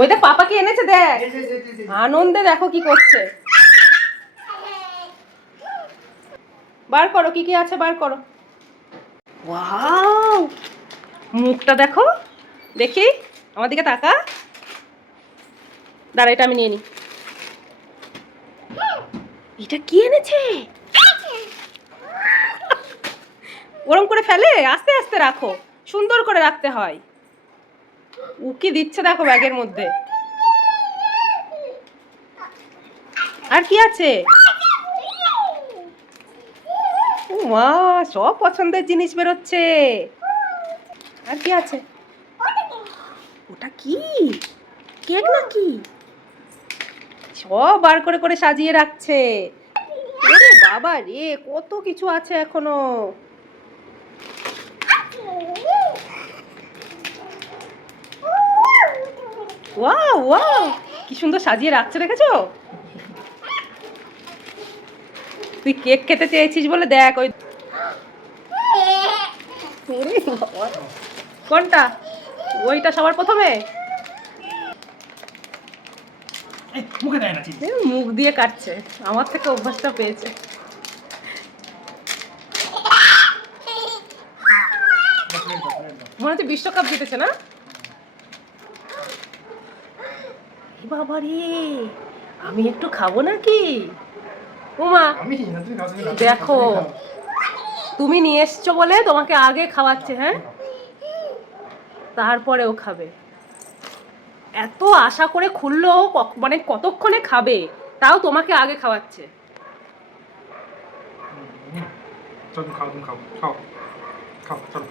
ওই দেখ পাপা কি এনেছে দেখ, আনন্দে দেখো কি করছে। বার করো কি কি আছে, বার করো। ওয়াও, মুখটা দেখো, দেখি আমার দিকে তাকা। দাঁড়া, এটা আমি নিয়ে নিই। এটা কি এনেছে? ওরম করে ফেলে? আস্তে আস্তে রাখো, সুন্দর করে রাখতে হয়। উকি দিচ্ছে দেখো ব্যাগের মধ্যে। আর কি আছে? মা, সব পছন্দের জিনিস বেরোচ্ছে। আর কি আছে? ওটা কি, কেক নাকি? সব বার করে করে সাজিয়ে রাখছে। ওরে বাবা রে, কত কিছু আছে এখনো। ওয়াও ওয়াও, কি সুন্দর সাজিয়ে রাখছে, দেখেছো? তুই কেক খেতে চেয়েছিস বলে দেখ ওই। কোনটা? ওইটা সবার প্রথমে মুখে দেয় না চিনি। মুখ দিয়ে কাটছে, আমার থেকে অভ্যাসটা পেয়েছে। মনে হচ্ছে বিশ্বকাপ জিতেছে না? বাবা রে, আমি একটু খাবো নাকি? উমা দেখো, তুমি নিয়ে এসছো বলে তোমাকে আগে খাওয়াচ্ছে, হ্যাঁ, তারপরে ও খাবে। এত আশা করে খুললো, মানে কতক্ষণে খাবে, তাও তোমাকে আগে খাওয়াচ্ছে। চলো খাও, তুমি খাও, খাও খাও, চলো।